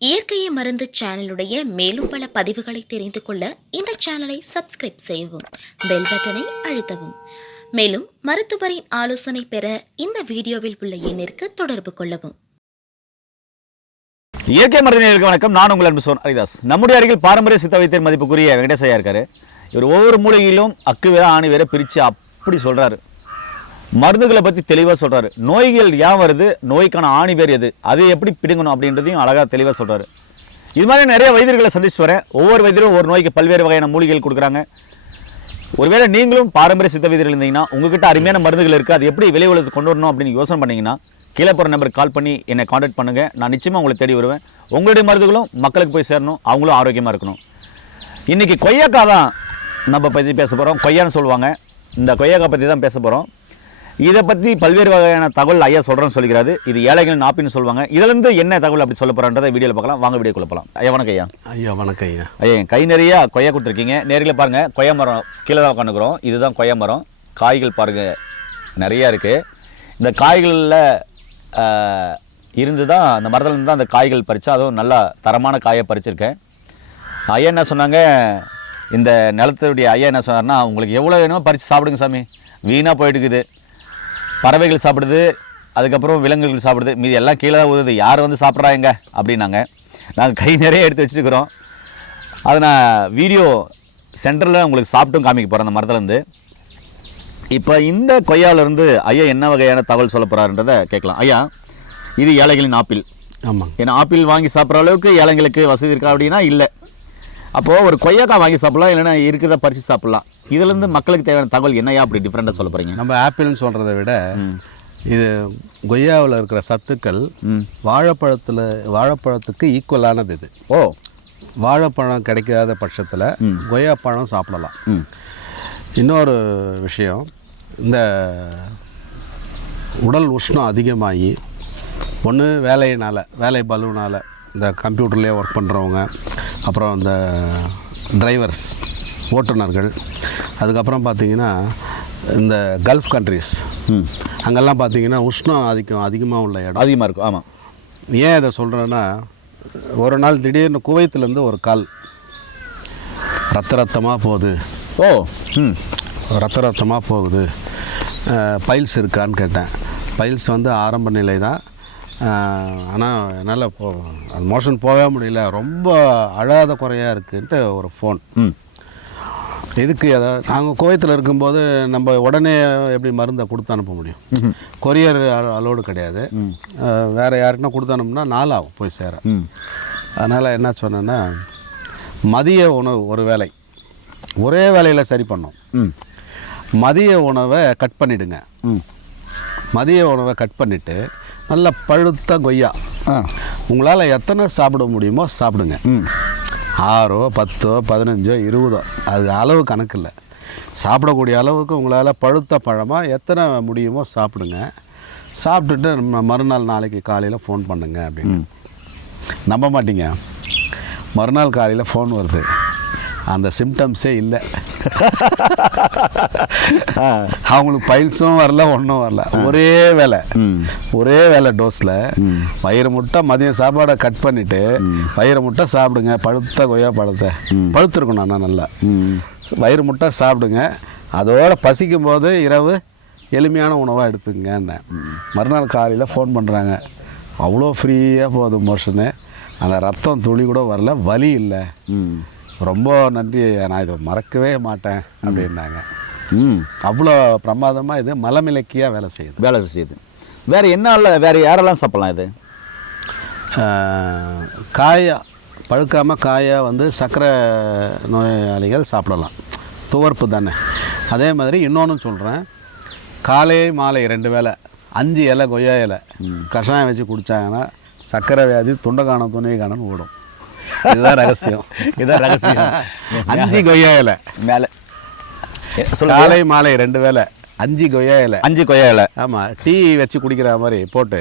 இயற்கையை மருந்து சேனலுடைய மேலும் பல பதிவுகளை தெரிந்து கொள்ள இந்த சேனலை சப்ஸ்கிரைப் செய்யவும் பெல் பட்டனை அழுத்தவும். மேலும் மருத்துவரின் ஆலோசனை பெற இந்த வீடியோவில் உள்ள எண்ணிற்கு தொடர்பு கொள்ளவும். இயற்கை மருந்தினருக்கு வணக்கம். நான் உங்கள் அன்பு சோன் ஹரிதாஸ். நம்முடைய அருகில் பாரம்பரிய சித்த வைத்தியர் மதிப்புக்குரிய வெங்கடேசையா இருக்காரு. இவர் ஒவ்வொரு மூலிகையிலும் அக்கு வேற ஆணி வேற பிரித்து அப்படி சொல்றாரு. மருந்துகளை பற்றி தெளிவாக சொல்கிறாரு நோய்கள் ஏன் வருது? நோய்க்கான ஆணி பேர் எது? அதை எப்படி பிடுங்கணும் அப்படின்றதையும் அழகாக தெளிவாக சொல்கிறாரு இது மாதிரி நிறைய வைத்தியர்களை சந்திச்சு வரேன். ஒவ்வொரு வைத்தியரும் ஒரு நோய்க்கு பல்வேறு வகையான மூலிகைகள் கொடுக்குறாங்க. ஒருவேளை நீங்களும் பாரம்பரிய சித்த வைத்தியர்கள் இருந்தீங்கன்னா உங்ககிட்ட அருமையான மருந்துகள் இருக்குது அது எப்படி விலை உலகத்துக்கு கொண்டு வரணும் அப்படின்னு யோசனை பண்ணிங்கன்னா கீழே போகிற நம்பருக்கு கால் பண்ணி என்னை காண்டாக்ட் பண்ணுங்கள் நான் நிச்சயமாக உங்களை தேடி வருவேன். உங்களுடைய மருந்துகளும் மக்களுக்கு போய் சேரணும். அவங்களும் ஆரோக்கியமாக இருக்கணும். இன்றைக்கி கொய்யாக்காய் தான் நம்ம பற்றி பேச போகிறோம் கொய்யான்னு சொல்லுவாங்க. இந்த கொய்யாக்காய் பற்றி தான் பேச போகிறோம் இதை பற்றி பல்வேறு வகையான தகவல் ஐயா சொல்கிறேன்னு சொல்லிக்கிறாரு. இது ஏழைகள் நாப்பின்னு சொல்லுவாங்க. இதுலேருந்து என்ன தகவல் அப்படி சொல்ல போகிறன்றதை வீடியோவில் பார்க்கலாம். வாங்க வீடியோ போகலாம் ஐயா வணக்கம் ஐயா. ஐயா வணக்கம் ஐயா. ஐயா கை நிறைய கொய்யா கொடுத்துருக்கீங்க. நேரில் பாருங்கள் கொய்யா மரம் கீழே தான் உட்காந்துக்கிறோம் இதுதான் கொய்யா மரம். காய்கள் பாருங்கள் நிறையா இருக்குது இந்த காய்களில் இருந்து தான் அந்த மரத்துலேருந்து தான் அந்த காய்கள் பறித்தா அதுவும் நல்லா தரமான காயை பறிச்சிருக்கேன். ஐயா என்ன சொன்னாங்க? இந்த நிலத்துடைய ஐயா என்ன சொன்னார்னா உங்களுக்கு எவ்வளோ வேணுமோ பறித்து சாப்பிடுங்க சாமி. வீணாக போயிட்டுக்குது. பறவைகள் சாப்பிடுது அதுக்கப்புறம் விலங்குகள் சாப்பிடுது. மீதி எல்லாம் கீழே தான் ஊதுது. யார் வந்து சாப்பிட்றாங்க அப்படின்னாங்க. நாங்கள் கை நிறைய எடுத்து வச்சுருக்கிறோம். அதை நான் வீடியோ சென்டரில் உங்களுக்கு சாப்பிட்டும் காமிக்க போகிறேன் அந்த மரத்துலேருந்து இப்போ இந்த கொய்யாவிலேருந்து ஐயா என்ன வகையான தகவல் சொல்ல போகிறாருன்றதை கேட்கலாம். ஐயா இது ஏழைகளின் ஆப்பிள். ஆமாங்க. ஏன்னா ஆப்பிள் வாங்கி சாப்பிட்ற அளவுக்கு ஏழைங்களுக்கு வசதி இருக்கா அப்படின்னா இல்லை. அப்போது ஒரு கொய்யாக்காய் வாங்கி சாப்பிடலாம் இல்லைன்னா இருக்கிறத பறித்து சாப்பிடலாம். இதுலேருந்து மக்களுக்கு தேவையான தகவல் என்னையா அப்படி டிஃப்ரெண்ட்டாக சொல்ல போகிறீங்க நம்ம ஆப்பிள்னு சொல்கிறத விட இது கொய்யாவில் இருக்கிற சத்துக்கள் வாழைப்பழத்தில் வாழைப்பழத்துக்கு ஈக்குவலானது இது. ஓ. வாழைப்பழம் கிடைக்காத பட்சத்தில் கொய்யாப்பழம் சாப்பிடலாம். ம். இன்னொரு விஷயம் இந்த உடல் உஷ்ணம் அதிகமாகி ஒன்று வேலையினால் வேலை பலுவினால் இந்த கம்ப்யூட்டர்லேயே ஒர்க் பண்ணுறவங்க அப்புறம் இந்த டிரைவர்ஸ் ஓட்டுநர்கள் அதுக்கப்புறம் பார்த்தீங்கன்னா இந்த கல்ஃப் கண்ட்ரிஸ் ம். அங்கெல்லாம் பார்த்தீங்கன்னா உஷ்ணம் அதிகம் அதிகமாக உள்ள இடம். அதிகமாக இருக்கும் ஆமாம் ஏன் இதை சொல்கிறேன்னா ஒரு நாள் திடீர்னு குவைத்துலேருந்து ஒரு கால் ரத்த ரத்தமாக போகுது. ஓ ம். ரத்த ரத்தமாக போகுது. பைல்ஸ் இருக்கான்னு கேட்டேன். பைல்ஸ் வந்து ஆரம்ப நிலை தான் ஆனால் என்னால் போ அது மோஷன் போகவே முடியல. ரொம்ப அழாத குறையாக இருக்குன்ட்டு ஒரு ஃபோன் எதுக்கு அதாவது நாங்கள் குவைத்தில் இருக்கும்போது நம்ம உடனே எப்படி மருந்தை கொடுத்து அனுப்ப முடியும். கொரியர் அலோடு கிடையாது. வேறு யாருக்குன்னா கொடுத்து அனுப்புனா நாளாகும் போய் சேர. அதனால் என்ன சொன்னேன்னா மதிய உணவு ஒரு வேளை. ஒரே வேலையில் சரி பண்ணோம். ம். மதிய உணவை கட் பண்ணிவிடுங்க ம். மதிய உணவை கட் பண்ணிவிட்டு நல்ல பழுத்த கொய்யா. ஆ. உங்களால் எத்தனை சாப்பிட முடியுமோ சாப்பிடுங்க. ஆறோ பத்தோ பதினஞ்சோ இருபதோ அது அளவு கணக்கு இல்லை. சாப்பிடக்கூடிய அளவுக்கு உங்களால் பழுத்த பழமாக எத்தனை முடியுமோ சாப்பிடுங்க. சாப்பிட்டுட்டு மறுநாள் நாளைக்கு காலையில் ஃபோன் பண்ணுங்க அப்படின்னு. நம்ப மாட்டீங்க. மறுநாள் காலையில் ஃபோன் வருது. அந்த சிம்டம்ஸே இல்லை. அவங்களுக்கு பைல்ஸும் வரல ஒன்றும் வரல. ஒரே வேலை. ஒரே வேலை டோஸில் வயிறு முட்டை மதியம் சாப்பாடை கட் பண்ணிவிட்டு வயிறு முட்டை சாப்பிடுங்க. பழுத்த கொய்யா பழத்தை. பழுத்திருக்கணும் அண்ணா நல்லா. வயிறு முட்டை சாப்பிடுங்க. அதோட பசிக்கும் போது இரவு எளிமையான உணவாக எடுத்துக்கங்கன்னு மறுநாள் காலையில் ஃபோன் பண்ணுறாங்க அவ்வளோ ஃப்ரீயாக போகுது மோஷனு அந்த ரத்தம் துளி கூட வரல. வலி இல்லை. ரொம்ப நன்றி நான் இதை மறக்கவே மாட்டேன் அப்படின்னாங்க. ம். அவ்வளோ பிரமாதமாக இது மலமிலக்கியாக வேலை செய்யுது. வேலை செய்யுது. வேறு என்ன வேறு யாரெல்லாம் சாப்பிட்லாம் இது? காயா பழுக்காமல் காயா வந்து சர்க்கரை நோயாளிகள் சாப்பிடலாம். துவர்ப்பு தானே. அதே மாதிரி இன்னொன்று சொல்கிறேன் காலை மாலை ரெண்டு வேளை அஞ்சு இலை கொய்யா இலை கஷாயம் வச்சு குடித்தாங்கன்னா சர்க்கரை வியாதி துண்டை காணும் துணை காணும் ஓடும். இதுதான் ரகசியம். இதான் ரகசியம். அஞ்சு கொய்யா இலை மேலே. காலை மாலை ரெண்டு வேளை. அஞ்சு கொய்யா இலை அஞ்சு கொய்யா இலை ஆமாம் டீ வச்சு குடிக்கிற மாதிரி போட்டு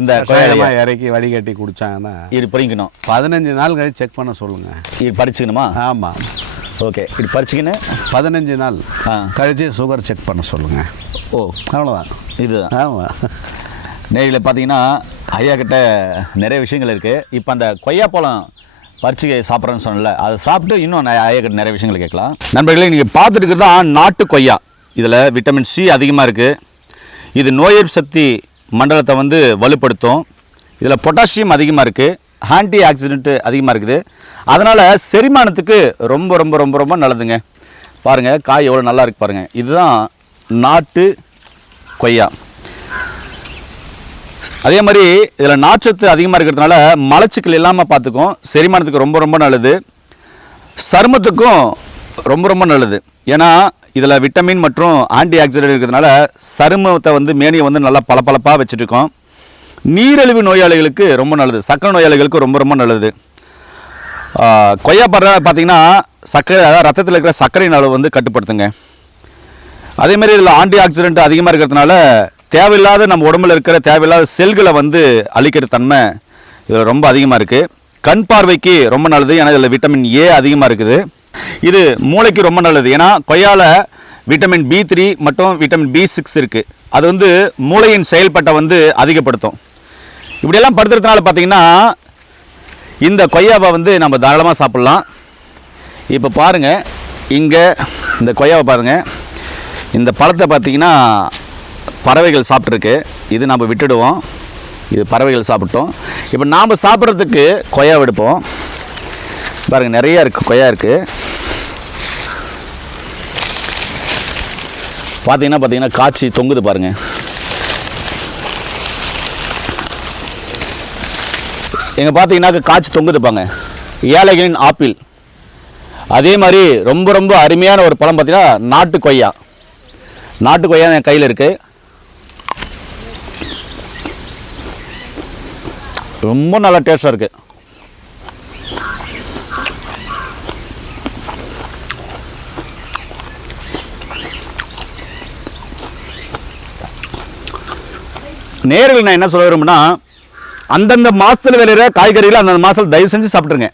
இந்த கொய்யா இறக்கி வடிகட்டி குடித்தாங்கன்னா இது பொறிக்கணும். பதினஞ்சு நாள் கழிச்சு செக் பண்ண சொல்லுங்கள் இது பறிச்சுக்கணுமா? ஆமாம் ஓகே இது பறிச்சுக்கின்னு? பதினஞ்சு நாள் கழிச்சு சுகர் செக் பண்ண சொல்லுங்கள் ஓ. அவ்வளோதான் இதுதான். ஆமாம் நேரில் பார்த்தீங்கன்னா ஐயா கிட்ட நிறைய விஷயங்கள் இருக்குது இப்போ அந்த கொய்யாப்பழம் பறிச்சு சாப்பிட்றேன்னு சொன்னல அதை சாப்பிட்டு இன்னும் நிறைய நிறைய விஷயங்கள் கேட்கலாம். நண்பர்களே நீங்கள் பார்த்துட்டு இருக்கிறது தான் நாட்டு கொய்யா. இதில் விட்டமின் சி அதிகமாக இருக்குது இது நோய் எதிர்ப்பு சக்தி மண்டலத்தை வந்து வலுப்படுத்தும். இதில் பொட்டாசியம் அதிகமாக இருக்குது ஆன்டி ஆக்சிடென்ட்டு அதிகமாக இருக்குது. அதனால் செரிமானத்துக்கு ரொம்ப ரொம்ப ரொம்ப ரொம்ப நல்லதுங்க. பாருங்கள் காய் எவ்வளோ நல்லா இருக்கு பாருங்கள் இதுதான் நாட்டு கொய்யா. அதே மாதிரி இதில் நாச்சத்து அதிகமாக இருக்கிறதுனால மலச்சிக்கல் இல்லாமல் பார்த்துக்கும். செரிமானத்துக்கு ரொம்ப ரொம்ப நல்லது. சருமத்துக்கும் ரொம்ப ரொம்ப நல்லது. ஏன்னா இதில் விட்டமின் மற்றும் ஆன்டி ஆக்சிடென்ட் இருக்கிறதுனால சருமத்தை வந்து மேனியை வந்து நல்லா பளபளப்பாக வச்சுருக்கோம் நீரிழிவு நோயாளிகளுக்கு ரொம்ப நல்லது. சக்கரை நோயாளிகளுக்கு ரொம்ப ரொம்ப நல்லது. கொய்யா கொய்யாப்பழம் பார்த்தீங்கன்னா சர்க்கரை அதாவது ரத்தத்தில் இருக்கிற சர்க்கரையின் அளவு வந்து கட்டுப்படுத்துங்க. அதே மாதிரி இதில் ஆன்டி ஆக்சிடென்ட் அதிகமாக இருக்கிறதுனால தேவையில்லாத நம்ம உடம்புல இருக்கிற தேவையில்லாத செல்களை வந்து அழிக்கிற தன்மை இதில் ரொம்ப அதிகமாக இருக்குது கண் பார்வைக்கு ரொம்ப நல்லது ஏன்னா இதில் விட்டமின் ஏ அதிகமாக இருக்குது. இது மூளைக்கு ரொம்ப நல்லது ஏன்னா கொய்யால விட்டமின் பி த்ரீ மற்றும் விட்டமின் பி சிக்ஸ் இருக்குது அது வந்து மூளையின் செயல்பட்டை வந்து அதிகப்படுத்தும். இப்படியெல்லாம் படுத்துறதுனால பார்த்தீங்கன்னா இந்த கொய்யாவை வந்து நம்ம தாராளமாக சாப்பிட்லாம். இப்போ பாருங்கள் இங்கே இந்த கொய்யாவை பாருங்கள் இந்த பழத்தை பார்த்தீங்கன்னா பறவைகள் சாப்பிட்ருக்கு. இது நம்ம விட்டுடுவோம். இது பறவைகள் சாப்பிட்டோம். இப்போ நாம் சாப்பிட்றதுக்கு கொய்யா எடுப்போம். பாருங்கள் நிறையா இருக்குது கொய்யா இருக்குது பார்த்தீங்கன்னா பார்த்தீங்கன்னா காய்ச்சி தொங்குது பாருங்கள் எங்கே பார்த்தீங்கன்னாக்க காய்ச்சி தொங்குதுப்பாங்க ஏழைகளின் ஆப்பிள். அதே மாதிரி ரொம்ப ரொம்ப அருமையான ஒரு பழம் பார்த்தீங்கன்னா நாட்டு கொய்யா. நாட்டு கொய்யா என் கையில் இருக்குது ரொம்ப நல்ல டேஸ்டாக இருக்குது நேரில் நான் என்ன சொல்ல விரும்புனா அந்தந்த மாதத்தில் விளையிற காய்கறிகளை அந்தந்த மாதத்தில் தயவு செஞ்சு சாப்பிட்ருங்க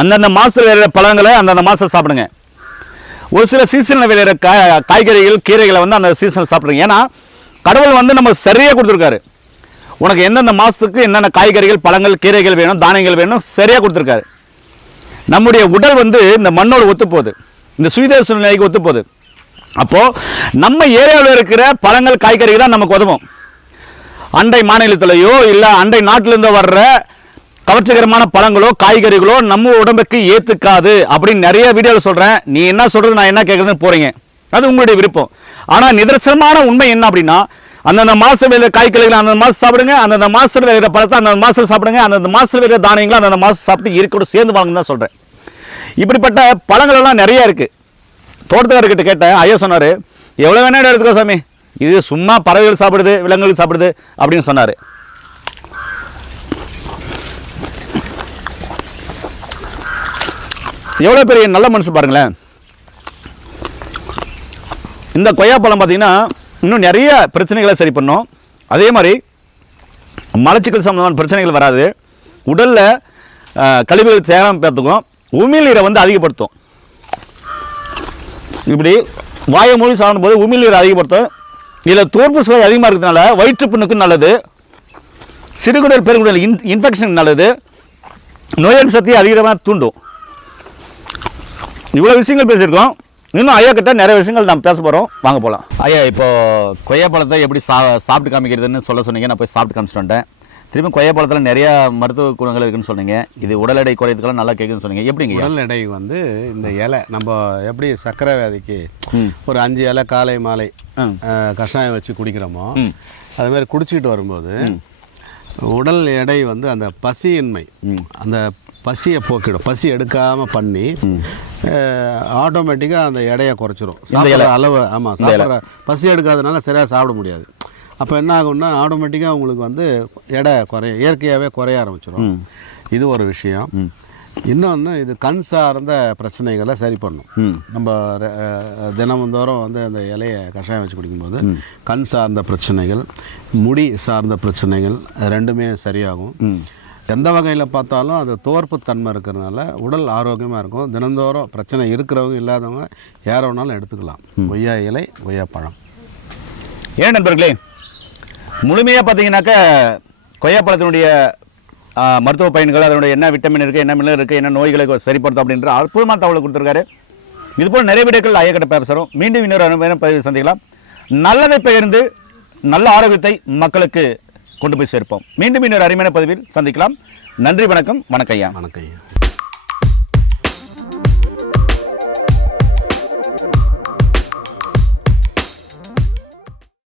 அந்தந்த மாதத்தில் விளையிற பழங்களை அந்தந்த மாதத்தில் சாப்பிடுங்க. ஒரு சில சீசனில் விளையிற கா காய்கறிகள் கீரைகளை வந்து அந்த சீசனில் சாப்பிட்ருங்க ஏன்னா கடவுள் வந்து நம்ம சரியாக கொடுத்துருக்காரு. உனக்கு எந்தெந்த மாதத்துக்கு என்னென்ன காய்கறிகள் பழங்கள் கீரைகள் வேணும் தானியங்கள் வேணும் சரியாக கொடுத்துருக்காரு. நம்முடைய உடல் வந்து இந்த மண்ணோடு ஒத்துப்போகுது. இந்த சுயதேவ சூழ்நிலைக்கு ஒத்துப்போகுது. அப்போது நம்ம ஏரியாவில் இருக்கிற பழங்கள் காய்கறிகள் தான் நமக்கு உதவும். அண்டை மாநிலத்திலேயோ இல்லை அண்டை நாட்டிலேருந்து வர்ற கவர்ச்சிகரமான பழங்களோ காய்கறிகளோ நம்ம உடம்புக்கு ஏற்றுக்காது அப்படின்னு நிறைய வீடியோவில் சொல்கிறேன் நீ என்ன சொல்கிறது நான் என்ன கேட்குறதுன்னு போகிறீங்க அது உங்களுடைய விருப்பம். ஆனால் நிதர்சனமான உண்மை என்ன அப்படின்னா அந்தந்த மாதம் விளையிற காய்கறிகளை அந்தந்த மாதம் சாப்பிடுங்க அந்தந்த மாதத்தில் விளையிற பழத்தை அந்தந்த மாதம் சாப்பிடுங்க அந்தந்த மாதத்தில் விளையிற தானியங்களை அந்தந்த மாதம் சாப்பிட்டு இருக்கோட சேர்ந்து வாங்கன்னு தான் சொல்கிறேன் இப்படிப்பட்ட பழங்கள்லாம் நிறைய இருக்குது தோட்டத்துக்காரர்கிட்ட கேட்டேன் ஐயா சொன்னார் எவ்வளோ வேணா எடுத்துக்கோ சாமி. இது சும்மா பறவைகள் சாப்பிடுது விலங்குகள் சாப்பிடுது அப்படின்னு சொன்னார். எவ்வளோ பெரிய நல்ல மனுஷன் பாருங்களேன். இந்த கொய்யாப்பழம் பார்த்தீங்கன்னா இன்னும் நிறைய பிரச்சனைகளை சரி பண்ணும். அதே மாதிரி மலச்சிக்கல் சம்மந்தமான பிரச்சனைகள் வராது. உடலில் கழிவுகள் தேவை பார்த்துக்கும் உமிழ்நீரை வந்து அதிகப்படுத்தும். இப்படி வாயை மூடி சாப்பிடும்போது உமிழ்நீரை அதிகப்படுத்தும். இதில் தோற்பு சுவை அதிகமாக இருக்கிறதுனால வயிற்றுப்புண்ணுக்கும் நல்லது. சிறுகுடல் பெருங்குடல் இன் இன்ஃபெக்ஷன் நல்லது. நோய் சக்தியை அதிகமாக தூண்டும். இவ்வளோ விஷயங்கள் பேசியிருக்கோம். இன்னும் ஐயா கிட்ட நிறைய விஷயங்கள் நம்ம பேச போகிறோம் வாங்க போகலாம் ஐயா இப்போ கொய்யாப்பழத்தை எப்படி சா சாப்பிட்டு காமிக்கிறதுன்னு சொல்ல சொன்னீங்க. நான் போய் சாப்பிட்டு காமிச்சிட்டு வந்துட்டேன். திரும்பி கொய்யாப்பழத்தில் நிறைய மருத்துவ குணங்கள் இருக்குன்னு சொன்னீங்க. இது உடல் எடை குறையதுக்கெல்லாம் நல்லா கேட்குன்னு சொன்னீங்க. எப்படிங்க? உடல் எடை வந்து இந்த இலை நம்ம எப்படி சர்க்கரை வியாதிக்கு. ஒரு அஞ்சு இலை காலை மாலை கஷாயம் வச்சு குடிக்கிறோமோ. அது மாதிரி குடிச்சிட்டு வரும்போது உடல் எடை வந்து அந்த பசியின்மை அந்த பசியை போக்கிடும். பசி எடுக்காமல் பண்ணி ஆட்டோமேட்டிக்காக அந்த எடையை குறைச்சிரும். சாப்பிட்ற அளவு ஆமாம் சாப்பிட்ற பசி எடுக்காதனால சரியாக சாப்பிட முடியாது. அப்போ என்ன ஆகும்னா ஆட்டோமேட்டிக்காக உங்களுக்கு வந்து எடை குறைய இயற்கையாகவே குறைய ஆரம்பிச்சிடும் இது ஒரு விஷயம். இன்னொன்று இது கண் சார்ந்த பிரச்சனைகளை சரி பண்ணும். நம்ம தினமுந்தோறும் வந்து அந்த இலையை கஷாயம் வச்சு குடிக்கும்போது கண் சார்ந்த பிரச்சனைகள் முடி சார்ந்த பிரச்சனைகள் ரெண்டுமே சரியாகும். எந்த வகையில் பார்த்தாலும் அது தோற்பு தன்மை இருக்கிறதுனால உடல் ஆரோக்கியமாக இருக்கும். தினந்தோறும் பிரச்சனை இருக்கிறவங்க இல்லாதவங்க யார வேணாலும் எடுத்துக்கலாம். கொய்யா இலை கொய்யா பழம். ஏன் நண்பர்களே முழுமையாக பார்த்தீங்கன்னாக்க கொய்யாப்பழத்தினுடைய ஆ, மருத்துவ பயன்கள் அதனுடைய என்ன விட்டமின் இருக்குது என்ன மினரல் இருக்குது என்ன நோய்களை சரிப்படுத்தும் அப்படின்ற அற்புதமான தகவலை கொடுத்துருக்காரு. இதுபோல் நிறைய வீடுகள் ஐயக்கட்ட பேசுகிறோம் மீண்டும் இன்னொரு அனுபவம் பதிவு சந்திக்கலாம். நல்லதை பகிர்ந்து நல்ல ஆரோக்கியத்தை மக்களுக்கு கொண்டு போய் சேர்ப்போம். மீண்டும் இன்னொரு அருமையான பதிவில் சந்திக்கலாம். நன்றி வணக்கம். வணக்கம் ஐயா. வணக்கம் ஐயா.